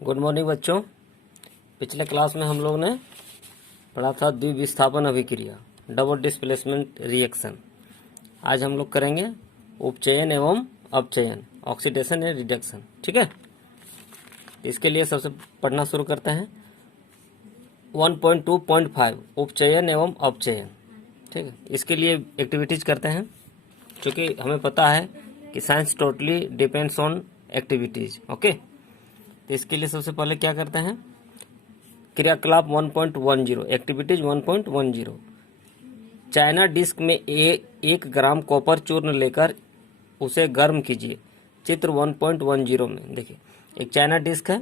Good morning बच्चों। पिछले class में हम लोग ने पढ़ा था द्विविस्थापन अभिक्रिया, डबल डिस्प्लेसमेंट रिएक्शन। आज हम लोग करेंगे उपचयन एवं अपचयन, ऑक्सीडेशन एंड रिडक्शन। ठीक है, इसके लिए सबसे पढ़ना शुरू करते हैं 1.2.5 उपचयन एवं अपचयन। ठीक है, इसके लिए एक्टिविटीज करते हैं, क्योंकि हमें पता है कि science totally depends on activities. Okay, तो इसके लिए सबसे पहले क्या करते हैं, क्रियाकलाप 1.10 एक्टिविटीज 1.10। चाइना डिस्क में 1 ग्राम कॉपर चूर्ण लेकर उसे गर्म कीजिए। चित्र 1.10 में देखिए, एक चाइना डिस्क है,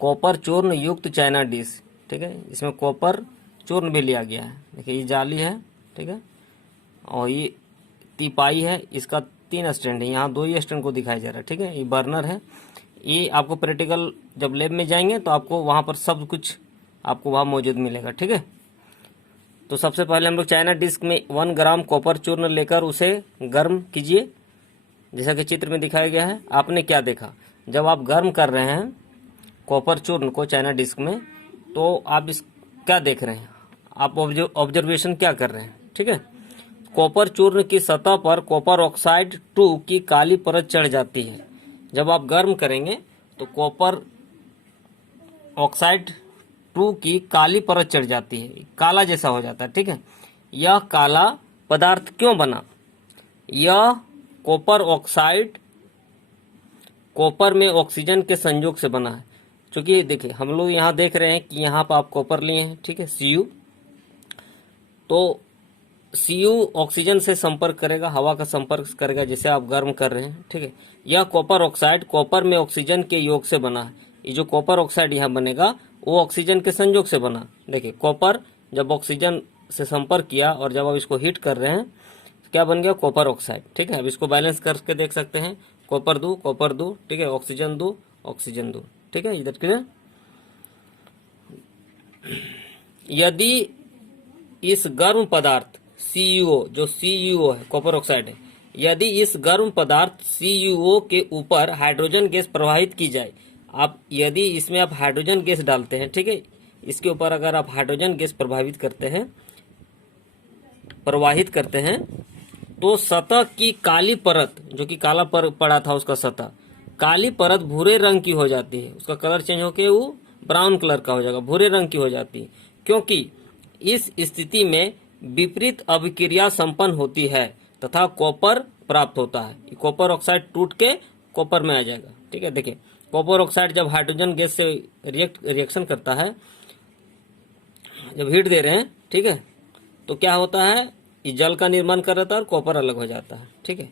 कॉपर चूर्ण युक्त चाइना डिस्क। ठीक है, इसमें कॉपर चूर्ण भी लिया गया है। देखिए, ये जाली है, ठीक है, और ये तिपाई है। इसका 3 स्टैंड है, यहाँ 2 ही स्टैंड को दिखाया जा रहा है। ठीक है, ये बर्नर है। ये आपको प्रैक्टिकल जब लैब में जाएंगे तो आपको वहाँ पर सब कुछ आपको वहाँ मौजूद मिलेगा। ठीक है, तो सबसे पहले हम लोग चाइना डिस्क में 1 ग्राम कॉपर चूर्ण लेकर उसे गर्म कीजिए, जैसा कि चित्र में दिखाया गया है। आपने क्या देखा, जब आप गर्म कर रहे हैं कॉपर चूर्ण को चाइना डिस्क में, तो आप इस क्या देख रहे हैं, आप ऑब्जर्वेशन क्या कर रहे हैं। ठीक है, कॉपर चूर्ण की सतह पर कॉपर ऑक्साइड 2 की काली परत चढ़ जाती है। जब आप गर्म करेंगे तो कॉपर ऑक्साइड 2 की काली परत चढ़ जाती है, काला जैसा हो जाता है। ठीक है, यह काला पदार्थ क्यों बना? यह कॉपर ऑक्साइड कॉपर में ऑक्सीजन के संयोग से बना है। क्योंकि देखिए, हम लोग यहाँ देख रहे हैं कि यहाँ पर आप कॉपर लिए हैं, ठीक है, Cu, तो Cu ऑक्सीजन से संपर्क करेगा, हवा का संपर्क करेगा, जैसे आप गर्म कर रहे हैं। ठीक है, यह कॉपर ऑक्साइड कॉपर में ऑक्सीजन के योग से बना है। ये जो कॉपर ऑक्साइड यहाँ बनेगा वो ऑक्सीजन के संयोग से बना। देखिए, कॉपर जब ऑक्सीजन से संपर्क किया और जब आप इसको हीट कर रहे हैं तो क्या बन गया, कॉपर ऑक्साइड। ठीक है, अब इसको बैलेंस करके देख सकते हैं, कॉपर 2 कॉपर 2, ठीक है, ऑक्सीजन 2 ऑक्सीजन 2। ठीक है, इधर क्लियर। यदि इस गर्म पदार्थ CuO, जो CuO है, कॉपर ऑक्साइड है, यदि इस गर्म पदार्थ CuO के ऊपर हाइड्रोजन गैस प्रवाहित की जाए, आप यदि इसमें आप हाइड्रोजन गैस डालते हैं, ठीक है, इसके ऊपर अगर आप हाइड्रोजन गैस प्रवाहित करते हैं तो सतह की काली परत, जो कि काला पड़ा था उसका सतह, काली परत भूरे रंग की हो जाती है। उसका कलर चेंज होकर वो ब्राउन कलर का हो जाएगा, भूरे रंग की हो जाती है, क्योंकि इस स्थिति में विपरीत अभिक्रिया संपन्न होती है तथा कॉपर प्राप्त होता है। कॉपर ऑक्साइड टूट के कॉपर में आ जाएगा। ठीक है, देखिए, कॉपर ऑक्साइड जब हाइड्रोजन गैस से रिएक्शन करता है, जब हीट दे रहे हैं, ठीक है, तो क्या होता है, ये जल का निर्माण कर रहा था और कॉपर अलग हो जाता है। ठीक है,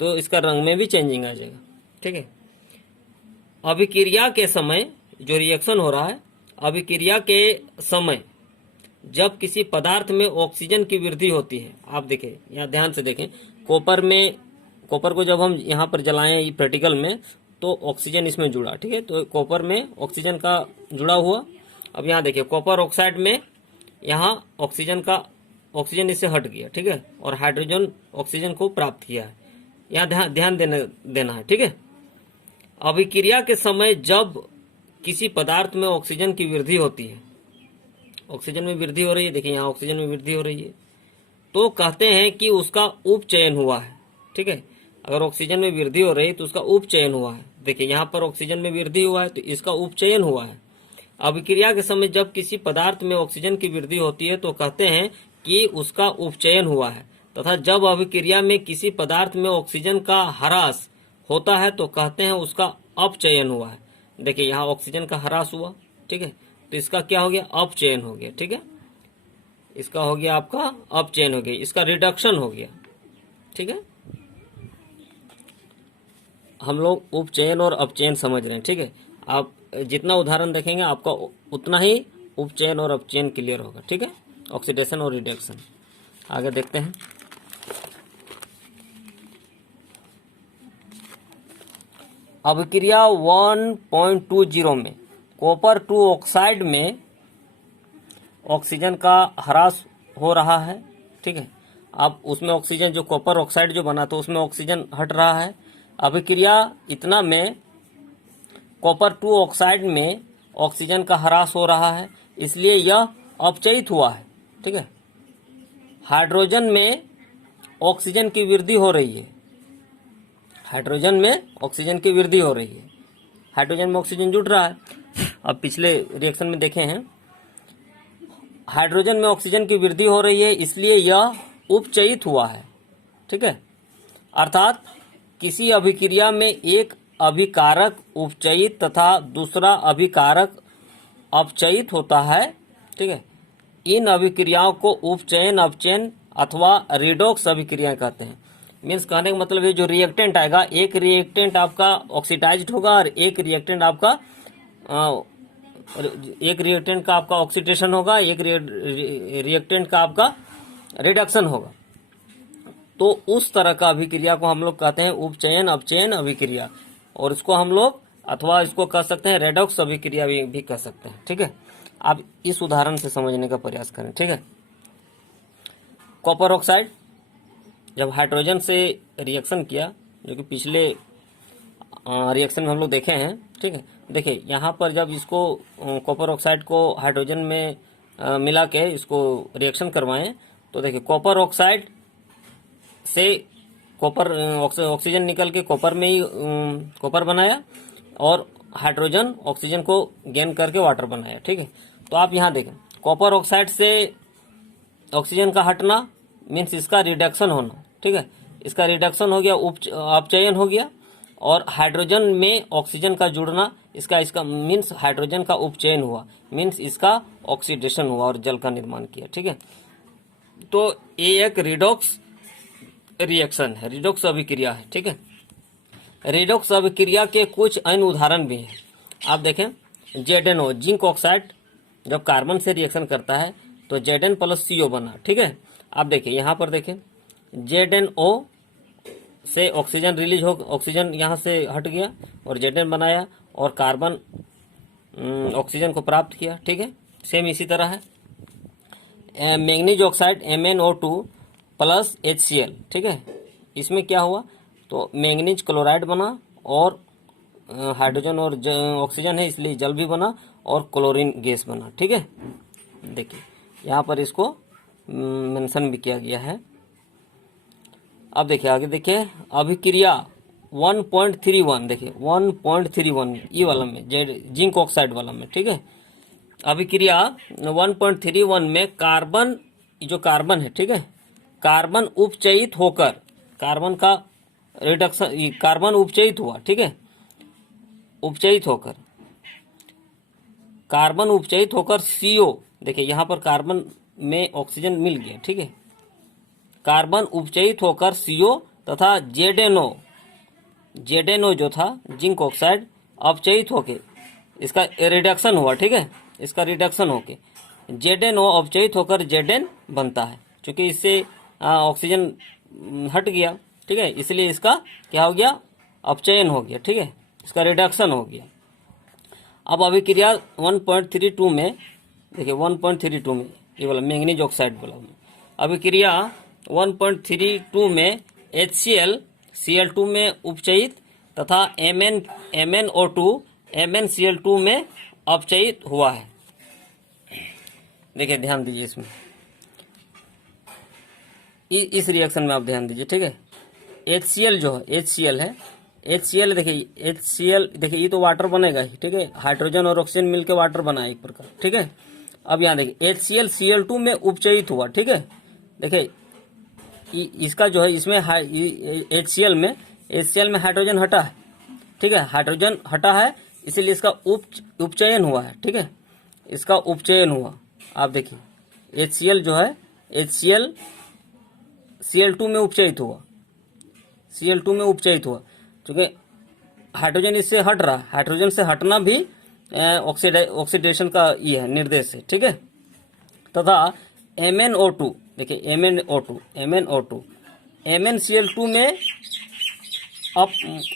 तो इसका रंग में भी चेंजिंग आ जाएगा। ठीक है, अभिक्रिया के समय जो रिएक्शन हो रहा है, अभिक्रिया के समय जब किसी पदार्थ में ऑक्सीजन की वृद्धि होती है, आप देखें, यहाँ ध्यान से देखें, कॉपर को जब हम यहाँ पर जलाएं प्रैक्टिकल में, तो ऑक्सीजन इसमें जुड़ा। ठीक है, तो कॉपर में ऑक्सीजन का जुड़ा हुआ। अब यहाँ देखिए, कॉपर ऑक्साइड में यहाँ ऑक्सीजन इससे हट गया। ठीक है, और हाइड्रोजन ऑक्सीजन को प्राप्त किया है। यहाँ ध्यान देना है। ठीक है, अभिक्रिया के समय जब किसी पदार्थ में ऑक्सीजन की वृद्धि होती है, ऑक्सीजन में वृद्धि हो रही है, देखिए यहाँ ऑक्सीजन में वृद्धि हो रही है, तो कहते हैं कि उसका उपचयन हुआ है। ठीक है, अगर ऑक्सीजन में वृद्धि हो रही है तो उसका उपचयन हुआ है। देखिए, यहाँ पर ऑक्सीजन में वृद्धि हुआ है तो इसका उपचयन हुआ है। अभिक्रिया के समय जब किसी पदार्थ में ऑक्सीजन की वृद्धि होती है तो कहते हैं कि उसका उपचयन हुआ है, तथा जब अभिक्रिया में किसी पदार्थ में ऑक्सीजन का ह्रास होता है तो कहते हैं उसका अपचयन हुआ है। देखिए, यहाँ ऑक्सीजन का ह्रास हुआ। ठीक है, तो इसका क्या हो गया, अपचयन हो गया। ठीक है, इसका हो गया आपका अपचयन हो गया, इसका रिडक्शन हो गया। ठीक है, हम लोग उपचयन और अपचयन समझ रहे हैं। ठीक है, आप जितना उदाहरण देखेंगे आपका उतना ही उपचयन और अपचयन क्लियर होगा। ठीक है, ऑक्सीडेशन और रिडक्शन। आगे देखते हैं, अभिक्रिया 1.20 में कॉपर 2 ऑक्साइड में ऑक्सीजन का ह्रास हो रहा है। ठीक है, अब उसमें ऑक्सीजन, जो कॉपर ऑक्साइड जो बना तो उसमें ऑक्सीजन हट रहा है। अभिक्रिया इतना में कॉपर 2 ऑक्साइड में ऑक्सीजन का ह्रास हो रहा है, इसलिए यह अपचयित हुआ है। ठीक है। हाइड्रोजन में ऑक्सीजन की वृद्धि हो रही है, हाइड्रोजन में ऑक्सीजन की वृद्धि हो रही है, हाइड्रोजन में ऑक्सीजन जुड़ रहा है। अब पिछले रिएक्शन में देखे हैं, हाइड्रोजन में ऑक्सीजन की वृद्धि हो रही है, इसलिए यह उपचयित हुआ है। ठीक है। अर्थात किसी अभिक्रिया में एक अभिकारक उपचयित तथा दूसरा अभिकारक अपचयित होता है। ठीक है। इन अभिक्रियाओं को उपचयन, अपचयन अथवा रिडॉक्स अभिक्रिया कहते हैं। मीन्स कहने का मतलब ये जो रिएक्टेंट आएगा, एक रिएक्टेंट आपका ऑक्सीडाइज्ड होगा और एक रिएक्टेंट का आपका ऑक्सीडेशन होगा, एक रिएक्टेंट का आपका रिडक्शन होगा। तो उस तरह का अभिक्रिया को हम लोग कहते हैं उपचयन अपचयन अभिक्रिया, और इसको हम लोग अथवा इसको कह सकते हैं रेडॉक्स अभिक्रिया भी कह सकते हैं। ठीक है। आप इस उदाहरण से समझने का प्रयास करें। ठीक है। कॉपर ऑक्साइड जब हाइड्रोजन से रिएक्शन किया, जो कि पिछले रिएक्शन में हम लोग देखे हैं। ठीक है। देखिए यहाँ पर जब इसको कॉपर ऑक्साइड को हाइड्रोजन में मिला के इसको रिएक्शन करवाएं, तो देखिए कॉपर ऑक्साइड से कॉपर ऑक्सीजन निकल के कॉपर में ही कॉपर बनाया, और हाइड्रोजन ऑक्सीजन को गेन करके वाटर बनाया। ठीक है। तो आप यहाँ देखें, कॉपर ऑक्साइड से ऑक्सीजन का हटना मीन्स इसका रिडक्शन होना। ठीक है। इसका रिडक्शन हो गया, अपचयन हो गया, और हाइड्रोजन में ऑक्सीजन का जुड़ना, इसका मीन्स हाइड्रोजन का उपचयन हुआ, मीन्स इसका ऑक्सीडेशन हुआ और जल का निर्माण किया। ठीक है। तो ये एक रिडॉक्स रिएक्शन है, रिडॉक्स अभिक्रिया है। ठीक है। रिडॉक्स अभिक्रिया के कुछ अन्य उदाहरण भी हैं। आप देखें, ZnO जिंक ऑक्साइड जब कार्बन से रिएक्शन करता है तो Zn प्लस CO बना। ठीक है। आप देखिए यहाँ पर देखें, ZnO से ऑक्सीजन रिलीज हो, ऑक्सीजन यहाँ से हट गया और Zn बनाया, और कार्बन ऑक्सीजन को प्राप्त किया। ठीक है। सेम इसी तरह है manganese oxide MnO2 plus HCl। ठीक है। इसमें क्या हुआ, तो मैंगनीज क्लोराइड बना, और हाइड्रोजन और ऑक्सीजन है इसलिए जल भी बना, और क्लोरीन गैस बना। ठीक है। देखिए यहाँ पर इसको मेंशन भी किया गया है। अब देखिए आगे देखिए, अभिक्रिया 1.31, देखिए 1.31 ये वाला में जिंक ऑक्साइड वाला में। ठीक है। अभिक्रिया 1.31 में कार्बन, जो कार्बन है, ठीक है, कार्बन उपचयित होकर, कार्बन का रिडक्शन, कार्बन उपचयित हुआ। ठीक है। उपचयित होकर, कार्बन उपचयित होकर CO, देखिए यहाँ पर कार्बन में ऑक्सीजन मिल गया। ठीक है। कार्बन उपचयित होकर CO तथा ZnO जो था जिंक ऑक्साइड अपचयित होके इसका रिडक्शन हुआ। ठीक है। इसका रिडक्शन होके ZnO अपचयित होकर Zn बनता है, क्योंकि इससे ऑक्सीजन हट गया। ठीक है। इसलिए इसका क्या हो गया, अपचयन हो गया। ठीक है। इसका रिडक्शन हो गया। अब अभिक्रिया 1.32 में देखिए, 1.32 में ये वाला मैंगनीज ऑक्साइड वाला में अभिक्रिया 1.32 में HCl Cl2 में उपचयित तथा MnO2 MnCl2 में अपचयित हुआ है। देखिए ध्यान दीजिए इसमें, इस रिएक्शन में आप ध्यान दीजिए। ठीक है। HCl जो है, HCl है, HCl देखिए, HCl देखिए ये तो वाटर बनेगा ही। ठीक है। हाइड्रोजन और ऑक्सीजन मिलकर वाटर बना एक प्रकार। ठीक है। अब यहाँ देखिए HCl Cl2 में उपचयित हुआ। ठीक है। देखिए इसका जो है, इसमें HCl में हाइड्रोजन हटा है। ठीक है। हाइड्रोजन हटा है, इसीलिए इसका उपचयन हुआ है। ठीक है। इसका उपचयन हुआ। आप देखिए HCl जो है, HCl Cl2 में उपचयित हुआ, Cl2 में उपचयित हुआ, क्योंकि हाइड्रोजन इससे हट रहा है। हाइड्रोजन से हटना भी ऑक्सीडेशन का ये है, निर्देश है। ठीक है। तथा MnO2, देखिए MnO2 MnCl2 में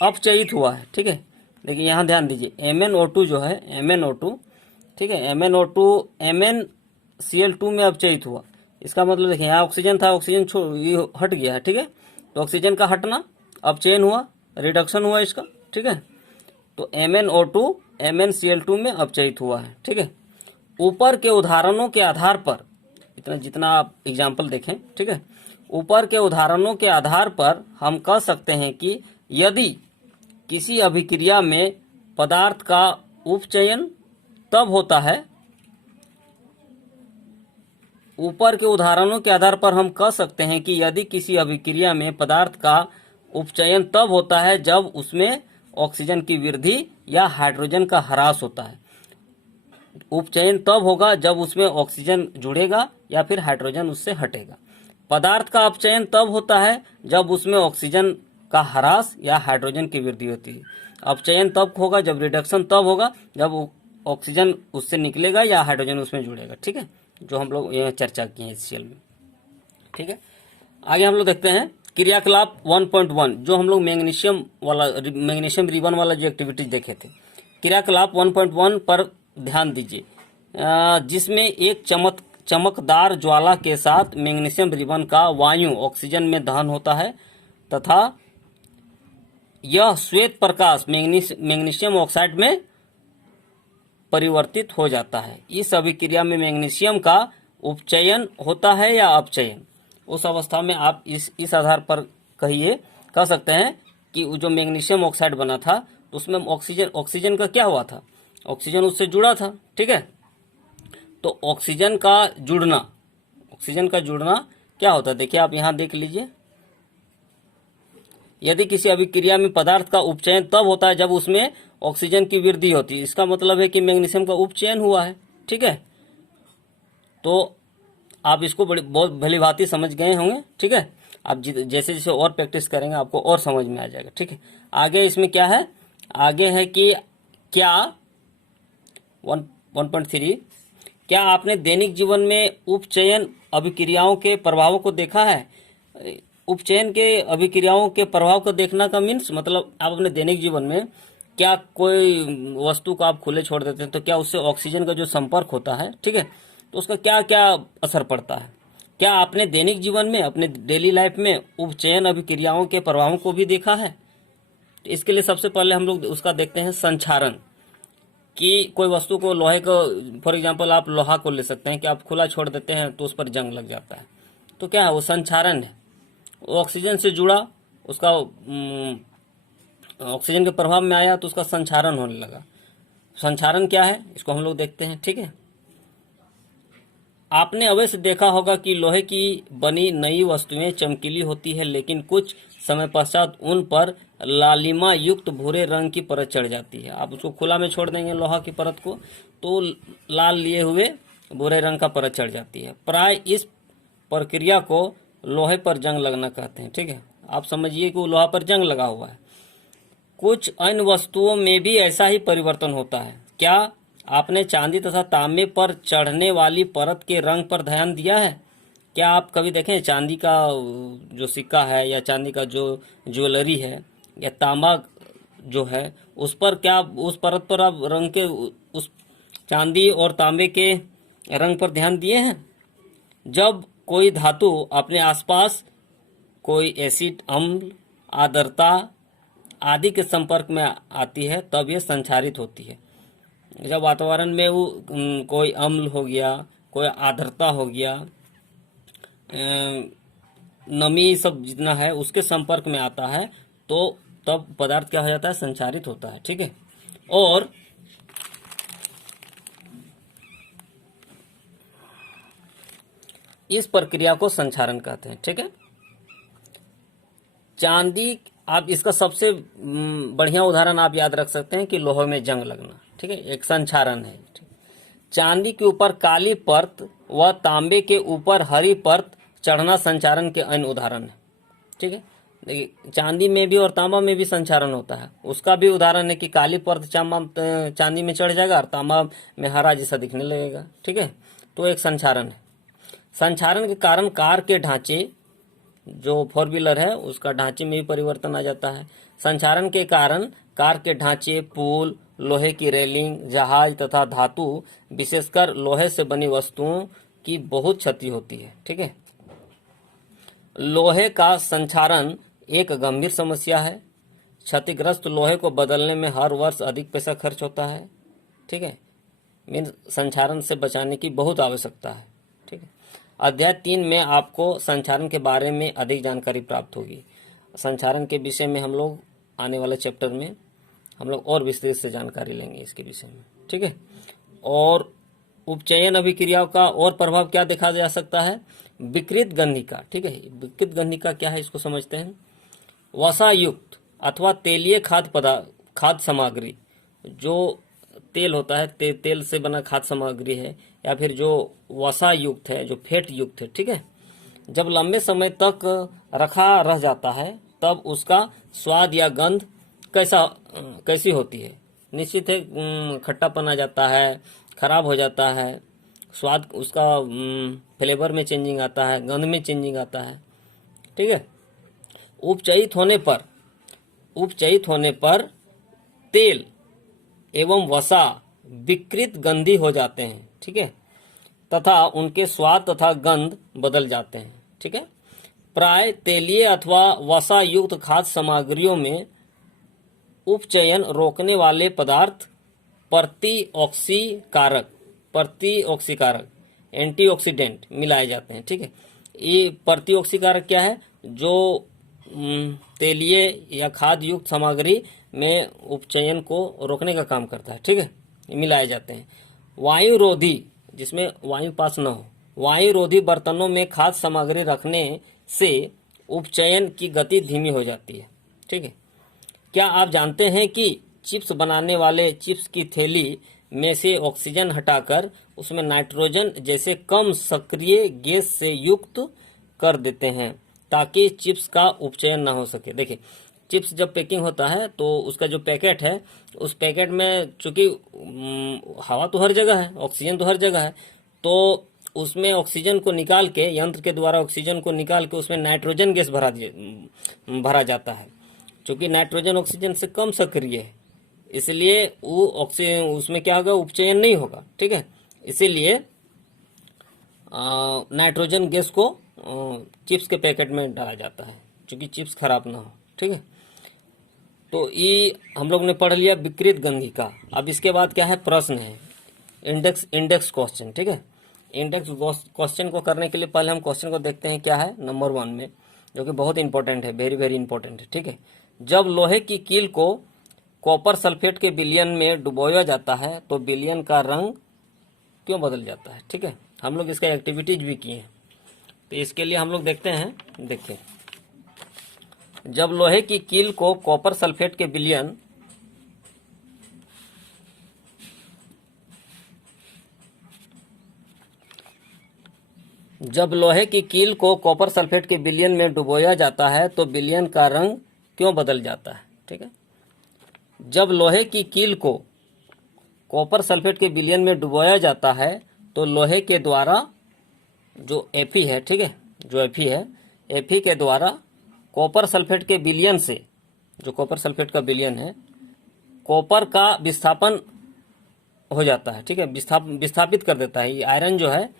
अपचयित हुआ है। ठीक है। देखिए यहाँ ध्यान दीजिए, MnO2 जो है, MnO2, ठीक है, MnO2 MnCl2 में अपचयित हुआ। इसका मतलब देखिए यहाँ ऑक्सीजन था, ऑक्सीजन ये हट गया है। ठीक है। तो ऑक्सीजन का हटना, अपचयन हुआ, रिडक्शन हुआ इसका। ठीक है। तो MnO2 MnCl2 में अपचयित हुआ है। ठीक है, ऊपर के उदाहरणों के आधार पर, इतना जितना आप एग्जाम्पल देखें, ठीक है, ऊपर के उदाहरणों के आधार पर हम कह सकते हैं कि यदि किसी अभिक्रिया में पदार्थ का उपचयन तब होता है, ऊपर के उदाहरणों के आधार पर हम कह सकते हैं कि यदि किसी अभिक्रिया में पदार्थ का उपचयन तब होता है जब उसमें ऑक्सीजन की वृद्धि या हाइड्रोजन का ह्रास होता है। उपचयन तब होगा जब उसमें ऑक्सीजन जुड़ेगा या फिर हाइड्रोजन उससे हटेगा। पदार्थ का अपचयन तब होता है जब उसमें ऑक्सीजन का ह्रास या हाइड्रोजन की वृद्धि होती है। अपचयन तब होगा जब रिडक्शन तब होगा जब ऑक्सीजन उससे निकलेगा या हाइड्रोजन उसमें जुड़ेगा। ठीक है, जो हम लोग यहाँ चर्चा की है HCl में। ठीक है, आगे हम लोग देखते हैं क्रियाकलाप 1.1, जो हम लोग मैग्नीशियम रिबन वाला जो एक्टिविटीज देखे थे। क्रियाकलाप 1.1 पर ध्यान दीजिए, जिसमें एक चमकदार ज्वाला के साथ मैग्नीशियम रिबन का वायु ऑक्सीजन में दहन होता है तथा यह श्वेत प्रकाश मैग्नीशियम ऑक्साइड में परिवर्तित हो जाता है। इस अभिक्रिया में मैग्नीशियम का उपचयन होता है या अपचयन? उस अवस्था में आप इस आधार पर कह सकते हैं कि जो मैग्नीशियम ऑक्साइड बना था उसमें ऑक्सीजन का क्या हुआ था? ऑक्सीजन उससे जुड़ा था। ठीक है, तो ऑक्सीजन का जुड़ना क्या होता है? देखिए, आप यहां देख लीजिए, यदि किसी अभिक्रिया में पदार्थ का उपचयन तब होता है जब उसमें ऑक्सीजन की वृद्धि होती है, इसका मतलब है कि मैग्नीशियम का उपचयन हुआ है। ठीक है, तो आप इसको बहुत भली भांति समझ गए होंगे। ठीक है, आप जैसे जैसे और प्रैक्टिस करेंगे आपको और समझ में आ जाएगा। ठीक है, आगे इसमें क्या है? आगे है कि क्या 1.3, क्या आपने दैनिक जीवन में उपचयन अभिक्रियाओं के प्रभावों को देखा है? उपचयन के अभिक्रियाओं के प्रभाव को देखना का मीन्स मतलब आप अपने दैनिक जीवन में क्या कोई वस्तु को आप खुले छोड़ देते हैं तो क्या उससे ऑक्सीजन का जो संपर्क होता है, ठीक है, तो उसका क्या क्या असर पड़ता है? क्या आपने दैनिक जीवन में, अपने डेली लाइफ में उपचयन अभिक्रियाओं के प्रभावों को भी देखा है? तो इसके लिए सबसे पहले हम लोग उसका देखते हैं संक्षारण, कि कोई वस्तु को, लोहे को, फॉर एग्जाम्पल आप लोहा को ले सकते हैं कि आप खुला छोड़ देते हैं तो उस पर जंग लग जाता है, तो क्या है? वो संक्षारण है। ऑक्सीजन से जुड़ा, उसका ऑक्सीजन के प्रभाव में आया तो उसका संक्षारण होने लगा। संक्षारण क्या है इसको हम लोग देखते हैं। ठीक है, आपने अवश्य देखा होगा कि लोहे की बनी नई वस्तुएं चमकीली होती है, लेकिन कुछ समय पश्चात उन पर लालिमा युक्त भूरे रंग की परत चढ़ जाती है। आप उसको खुला में छोड़ देंगे लोहा की परत को तो लाल लिए हुए भूरे रंग का परत चढ़ जाती है। प्राय इस प्रक्रिया को लोहे पर जंग लगना कहते हैं। ठीक है, आप समझिए कि वो लोहा पर जंग लगा हुआ है। कुछ अन्य वस्तुओं में भी ऐसा ही परिवर्तन होता है। क्या आपने चांदी तथा तांबे पर चढ़ने वाली परत के रंग पर ध्यान दिया है? क्या आप कभी देखें चांदी का जो सिक्का है या चांदी का जो ज्वेलरी है या तांबा जो है उस पर क्या उस परत पर आप रंग के उस चांदी और तांबे के रंग पर ध्यान दिए हैं? जब कोई धातु अपने आसपास कोई एसिड, अम्ल, आर्द्रता आदि के संपर्क में आती है तब ये संक्षारित होती है। जब वातावरण में वो कोई अम्ल हो गया, कोई आर्द्रता हो गया, नमी सब जितना है उसके संपर्क में आता है तो तब पदार्थ क्या हो जाता है? संक्षारित होता है। ठीक है, और इस प्रक्रिया को संक्षारण कहते हैं। ठीक है, चांदी, आप इसका सबसे बढ़िया उदाहरण आप याद रख सकते हैं कि लोहे में जंग लगना। ठीक है, एक संक्षारण है। चांदी के ऊपर काली परत व तांबे के ऊपर हरी परत चढ़ना संक्षारण के अन्य उदाहरण है। ठीक है, देखिए चांदी में भी और तांबा में भी संक्षारण होता है। उसका भी उदाहरण है कि काली परत चांदी में चढ़ जाएगा और तांबा में हरा जैसा दिखने लगेगा। ठीक है, तो एक संक्षारण है। संक्षारण के कारण कार के ढांचे, जो 4 व्हीलर है उसका ढांचे में भी परिवर्तन आ जाता है। संक्षारण के कारण कार के ढांचे, पुल, लोहे की रेलिंग, जहाज तथा धातु, विशेषकर लोहे से बनी वस्तुओं की बहुत क्षति होती है। ठीक है, लोहे का संक्षारण एक गंभीर समस्या है। क्षतिग्रस्त लोहे को बदलने में हर वर्ष अधिक पैसा खर्च होता है। ठीक है, मीन संक्षारण से बचाने की बहुत आवश्यकता है। ठीक है, अध्याय 3 में आपको संक्षारण के बारे में अधिक जानकारी प्राप्त होगी। संक्षारण के विषय में हम लोग आने वाले चैप्टर में हम लोग और विस्तृत से जानकारी लेंगे इसके विषय में। ठीक है, और उपचयन अभिक्रियाओं का और प्रभाव क्या देखा जा सकता है? विकृत गंधिका। ठीक है, विकृत गंधिका क्या है इसको समझते हैं। वसा युक्त अथवा तेलीय खाद्य सामग्री, जो तेल होता है, तेल से बना खाद्य सामग्री है, या फिर जो वसा युक्त है, जो फैट युक्त है, ठीक है, जब लंबे समय तक रखा रह जाता है तब उसका स्वाद या गंध कैसी होती है? निश्चित है, खट्टापन आ जाता है, खराब हो जाता है, स्वाद उसका फ्लेवर में चेंजिंग आता है, गंध में चेंजिंग आता है। ठीक है, उपचयित होने पर तेल एवं वसा विकृत गंधी हो जाते हैं। ठीक है, तथा उनके स्वाद तथा गंध बदल जाते हैं। ठीक है, प्राय तेलीय अथवा वसा युक्त खाद्य सामग्रियों में उपचयन रोकने वाले पदार्थ प्रतिऑक्सीकारक एंटीऑक्सीडेंट मिलाए जाते हैं। ठीक है, ये प्रतिऑक्सीकारक क्या है? जो तेलीय या खाद्य युक्त सामग्री में उपचयन को रोकने का काम करता है। ठीक है, मिलाए जाते हैं। वायुरोधी, जिसमें वायु पास न हो, वायुरोधी बर्तनों में खाद्य सामग्री रखने से उपचयन की गति धीमी हो जाती है। ठीक है, क्या आप जानते हैं कि चिप्स बनाने वाले चिप्स की थैली में से ऑक्सीजन हटाकर उसमें नाइट्रोजन जैसे कम सक्रिय गैस से युक्त कर देते हैं ताकि चिप्स का उपचयन न हो सके। देखिए, चिप्स जब पैकिंग होता है तो उसका जो पैकेट है, उस पैकेट में चूंकि हवा तो हर जगह है, ऑक्सीजन तो हर जगह है, तो उसमें ऑक्सीजन को निकाल के, यंत्र के द्वारा ऑक्सीजन को निकाल के उसमें नाइट्रोजन गैस भरा जाता है। चूंकि नाइट्रोजन ऑक्सीजन से कम सक्रिय है, इसलिए वो ऑक्सीजन उसमें क्या होगा? उपचयन नहीं होगा। ठीक है, इसीलिए नाइट्रोजन गैस को चिप्स के पैकेट में डाला जाता है, क्योंकि चिप्स खराब ना हो। ठीक है, तो ये हम लोग ने पढ़ लिया विकृत गंधिका। अब इसके बाद क्या है? प्रश्न है, इंडेक्स क्वेश्चन। ठीक है, इंडेक्स क्वेश्चन को करने के लिए पहले हम क्वेश्चन को देखते हैं क्या है नंबर 1 में, जो कि बहुत इंपॉर्टेंट है, वेरी वेरी इंपॉर्टेंट है। ठीक है, जब लोहे की कील को कॉपर सल्फेट के विलयन में डुबोया जाता है तो विलयन का रंग क्यों बदल जाता है? ठीक है, हम लोग इसका एक्टिविटीज भी किए हैं, तो इसके लिए हम लोग देखते हैं। देखिए, जब लोहे की कील को कॉपर सल्फेट के विलयन में डुबोया जाता है तो विलयन का रंग क्यों बदल जाता है? ठीक है, जब लोहे की कील को कॉपर सल्फेट के विलयन में डुबोया जाता है तो लोहे के द्वारा जो एफी है, ठीक है, जो एफी है, एफी के द्वारा कॉपर सल्फेट के विलयन से, जो कॉपर सल्फेट का विलयन है, कॉपर का विस्थापन हो जाता है। ठीक है, विस्थापित कर देता है। ये आयरन जो है,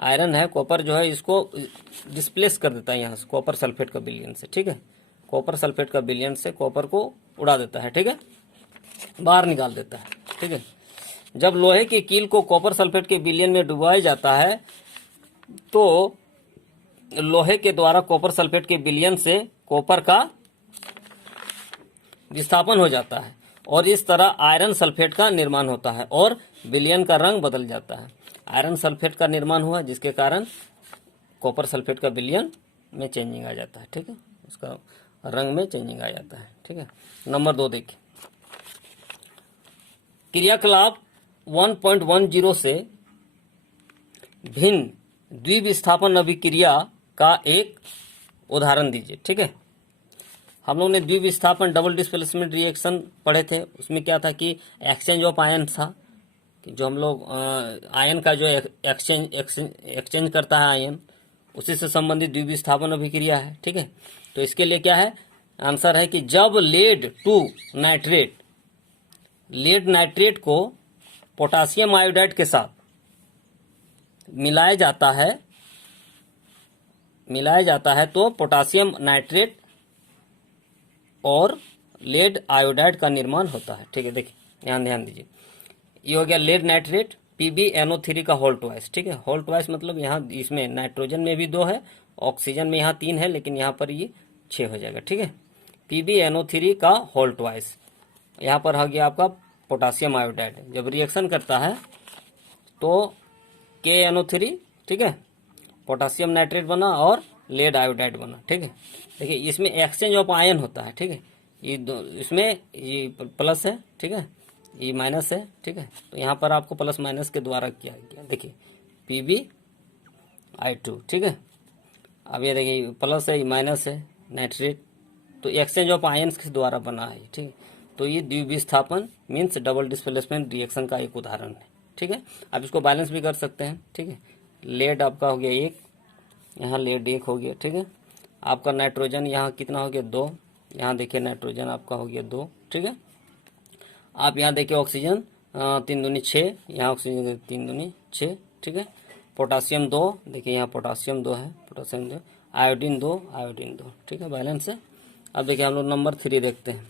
आयरन है, कॉपर जो है, इसको डिस्प्लेस कर देता है यहाँ से कॉपर सल्फेट का विलयन से। ठीक है, कॉपर सल्फेट का विलयन से कॉपर को उड़ा देता है। ठीक है, बाहर निकाल देता है। ठीक है, जब लोहे की कील को कॉपर सल्फेट के विलयन में डुबाया जाता है तो लोहे के द्वारा कॉपर सल्फेट के विलयन से कॉपर का विस्थापन हो जाता है और इस तरह आयरन सल्फेट का निर्माण होता है और विलयन का रंग बदल जाता है। आयरन सल्फेट का निर्माण हुआ जिसके कारण कॉपर सल्फेट का विलयन में चेंजिंग आ जाता है। ठीक है, उसका रंग में चेंजिंग आ जाता है। ठीक है, नंबर 2 देखिए, क्रियाकलाप 1.10 से भिन्न द्विविस्थापन अभिक्रिया का एक उदाहरण दीजिए। ठीक है, हम लोग ने द्विविस्थापन डबल डिस्प्लेसमेंट रिएक्शन पढ़े थे। उसमें क्या था कि एक्सचेंज ऑफ आयन था, कि जो हम लोग आयन का जो एक्सचेंज करता है आयन, उसी से संबंधित द्विविस्थापन अभिक्रिया है। ठीक है, तो इसके लिए क्या है? आंसर है कि जब लेड नाइट्रेट को पोटासियम आयोडाइड के साथ मिलाया जाता है तो पोटासियम नाइट्रेट और लेड आयोडाइड का निर्माण होता है। ठीक है, देखिए ध्यान दीजिए, ये हो गया लेड नाइट्रेट PbNO3 का होल ट्वाइस। ठीक है, होल ट्वाइस मतलब यहाँ इसमें नाइट्रोजन में भी 2 है, ऑक्सीजन में यहाँ 3 है, लेकिन यहाँ पर ये 6 हो जाएगा। ठीक है, PbNO3 का होल ट्वाइस। यहाँ पर हो गया आपका पोटासियम आयोडाइड, जब रिएक्शन करता है तो KNO3, ठीक है, पोटासियम नाइट्रेट बना और लेड आयोडाइड बना। ठीक है, देखिए इसमें एक्सचेंज ऑफ आयन होता है। ठीक है, इसमें ये प्लस है, ठीक है, ये माइनस है। ठीक है, तो यहाँ पर आपको प्लस माइनस के द्वारा किया गया। देखिए PbI2। ठीक है, अब ये देखिए प्लस है, ये माइनस है, नाइट्रेट, तो एक्सचेंज ऑफ आयन्स के द्वारा बना है। ठीक है, तो ये द्विविस्थापन मीन्स डबल डिस्प्लेसमेंट रिएक्शन का एक उदाहरण है। ठीक है, आप इसको बैलेंस भी कर सकते हैं। ठीक है, लेड आपका हो गया 1, यहाँ लेड 1 हो गया। ठीक है, आपका नाइट्रोजन यहाँ कितना हो गया 2, यहाँ देखिए नाइट्रोजन आपका हो गया 2। ठीक है, आप यहाँ देखिए ऑक्सीजन 3 दूनी 6, यहाँ ऑक्सीजन 3 दूनी 6। ठीक है, पोटासियम 2, देखिए यहाँ पोटासियम 2 है, पोटासियम 2, आयोडीन 2, आयोडीन 2। ठीक है, बैलेंस है। अब देखिए हम लोग नंबर 3 देखते हैं।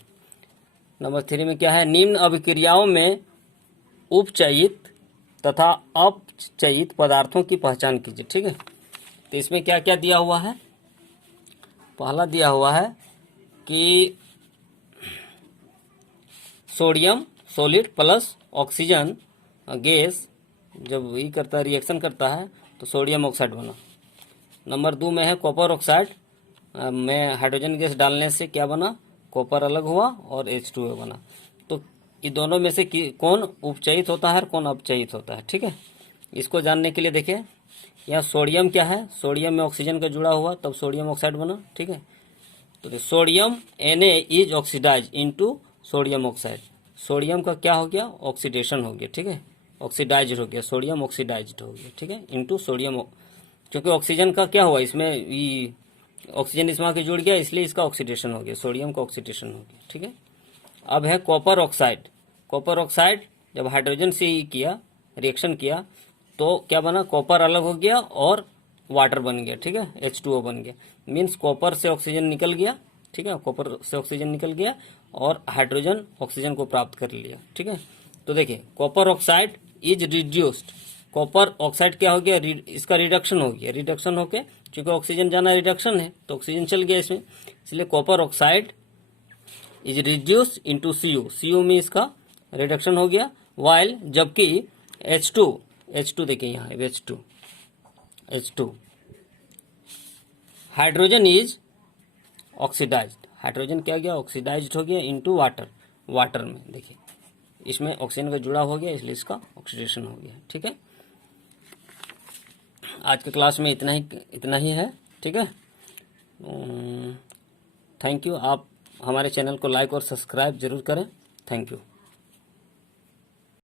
नंबर 3 में क्या है, निम्न अभिक्रियाओं में उपचयित तथा अपचयित पदार्थों की पहचान कीजिए। ठीक है, तो इसमें क्या क्या दिया हुआ है, पहला दिया हुआ है कि sodium solid plus oxygen gas जब ये करता है, रिएक्शन करता है, तो सोडियम ऑक्साइड बना। नंबर 2 में है कॉपर ऑक्साइड में हाइड्रोजन गैस डालने से क्या बना, कॉपर अलग हुआ और H2O बना। तो ये दोनों में से कौन उपचयित होता है और कौन अपचयित होता है। ठीक है, इसको जानने के लिए देखिए यहाँ सोडियम क्या है, सोडियम में ऑक्सीजन का जुड़ा हुआ, तब सोडियम ऑक्साइड बना। ठीक है, तो sodium Na is oxidise into sodium oxide. Sodium का क्या हो गया, ऑक्सीडेशन हो गया। ठीक है, ऑक्सीडाइज हो गया, सोडियम ऑक्सीडाइज हो गया। ठीक है, इनटू सोडियम, क्योंकि ऑक्सीजन का क्या हुआ, इसमें ऑक्सीजन इसमें आके जुड़ गया, इसलिए इसका ऑक्सीडेशन हो गया, सोडियम का ऑक्सीडेशन हो गया। ठीक है, अब है कॉपर ऑक्साइड। कॉपर ऑक्साइड जब हाइड्रोजन से ही किया, रिएक्शन किया, तो क्या बना, कॉपर अलग हो गया और वाटर बन गया। ठीक है, H2O बन गया, मीन्स कॉपर से ऑक्सीजन निकल गया। ठीक है, कॉपर से ऑक्सीजन निकल गया और हाइड्रोजन ऑक्सीजन को प्राप्त कर लिया। ठीक है, तो देखिए copper oxide is reduced, copper oxide क्या हो गया, इसका रिडक्शन हो गया, रिडक्शन होके, क्योंकि ऑक्सीजन जाना रिडक्शन है तो ऑक्सीजन चल गया इसमें, इसलिए copper oxide is reduced into CO, CO में इसका रिडक्शन हो गया। वाइल जबकि H2 देखिए यहाँ H2 hydrogen is oxidised, hydrogen क्या गया, ऑक्सीडाइज्ड हो गया इनटू वाटर में। देखिए इसमें ऑक्सीजन का जुड़ा हो गया, इसलिए इसका ऑक्सीडेशन हो गया। ठीक है, आज के क्लास में इतना ही है। ठीक है, थैंक यू। आप हमारे चैनल को लाइक और सब्सक्राइब जरूर करें। Thank you.